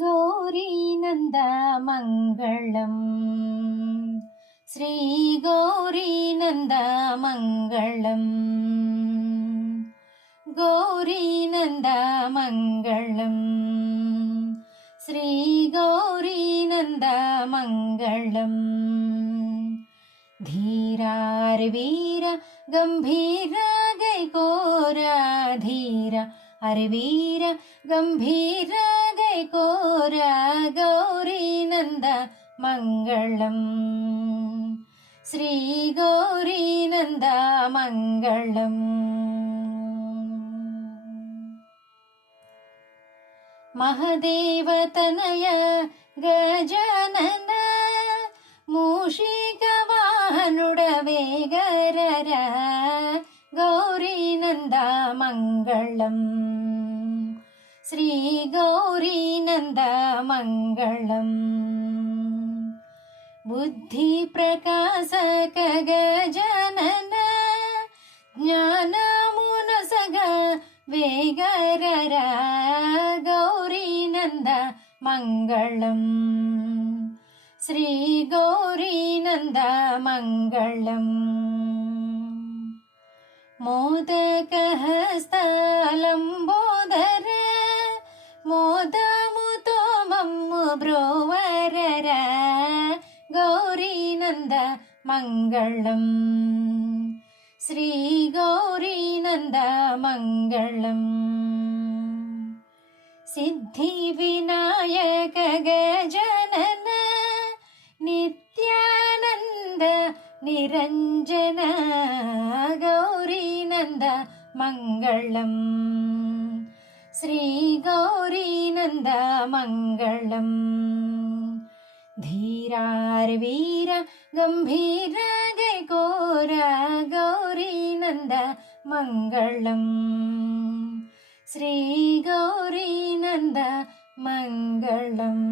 गौरीनन्द मङ्गलम् श्री गौरीनन्द मङ्गलम् गौरीनन्द मङ्गलम् श्री गौरीनन्द मङ्गलम् धीरार्वीर गम्भीर गैकोरा धीर अर्वीर गम्भीर गैकोरा गौरीनन्द मङ्गलम् श्री गौरीनन्द मङ्गलम् महदेवतनय गजानन मूषिकवाहनुड वेगरर गौरीनन्द मङ्गलम् श्री गौरीनन्द मङ्गलम् बुद्धिप्रकाशक गजानन ज्ञानमुनसग वेगरर गौरीनन्द मङ्गलम् श्री गौरीनन्द मङ्गलम् मोदकहस्तलम्बोदर मोदमुतो मम्मु ब्रोवरर गौरीनन्द मङ्गलम् श्री गौरीनन्द मङ्गलम् सिद्धिविनायक गजानन नित्यानन्द निरञ्जन गौरीनन्द मङ्गलम् श्री गौरीनन्द मङ्गलम् धीरार्वीर गम्भीर गैकोरा गौरीनन्द मङ्गलम् श्री गौरीनन्द मङ्गलम्।